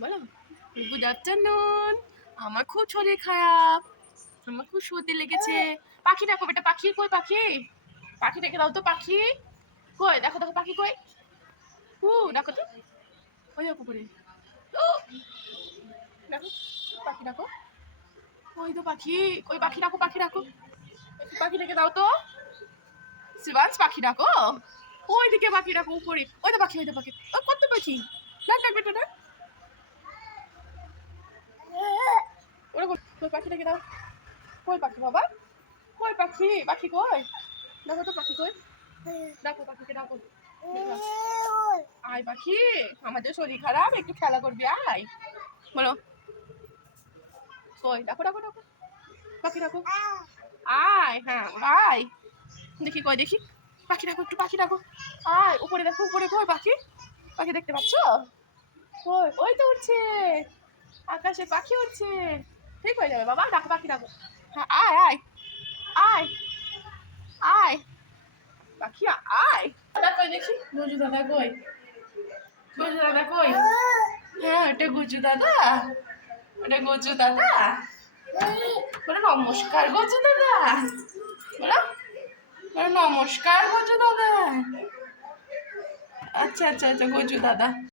বলো good afternoon. আমার খুব শরীর খারাপ, আমার খুব সর্দি লেগেছে। পাখি দেখো বেটা, পাখি কই? পাখি পাখি দেখে দাও তো। পাখি কই? দেখো দেখো পাখি কই? দেখো তো, ওই দেখো করে। দেখো পাখি দেখো, ওই তো পাখি। কই পাখি ডাকো, পাখি ডাকো, পাখি দেখে দাও তো। শিবাংশ পাখি ডাকো, ওই দিকে পাখি ডাকো উপরে। ওই তো পাখি, ওই তো পাখি। ও কত পাখি, ডাক ডাক বেটা ডাক। ওরকম কই পাখি দেখে দাও। কই পাখি বাবা, কই পাখি? পাখি কই? দেখো তো পাখি কই? ডাকো পাখিকে ডাকো। আয় পাখি, আমাদের শরীর খারাপ, একটু খেলা করবি আয়। বলো কই? ডাকো ডাকো ডাকো, পাখি ডাকো। আয়, হ্যাঁ আয়। দেখি কই, দেখি পাখি ডাকো, একটু পাখি ডাকো। আয় উপরে দেখো, উপরে কই পাখি? পাখি দেখতে পাচ্ছ? কই? ওই তো উঠছে, আকাশে পাখি উঠছে। ঠিক হয়ে যাবে বাবা, ডাকো পাখি ডাকো। হ্যাঁ আয় আয় আয় আয় পাখি আয়। দাদা কই দেখি, গুজু দাদা কই? গুজু দাদা কই? হ্যাঁ এটা গুজু দাদা, ওটা গুজু দাদা। বলো নমস্কার গুজু দাদা, বলো বলো নমস্কার গুজু দাদা। আচ্ছা আচ্ছা আচ্ছা গুজু দাদা।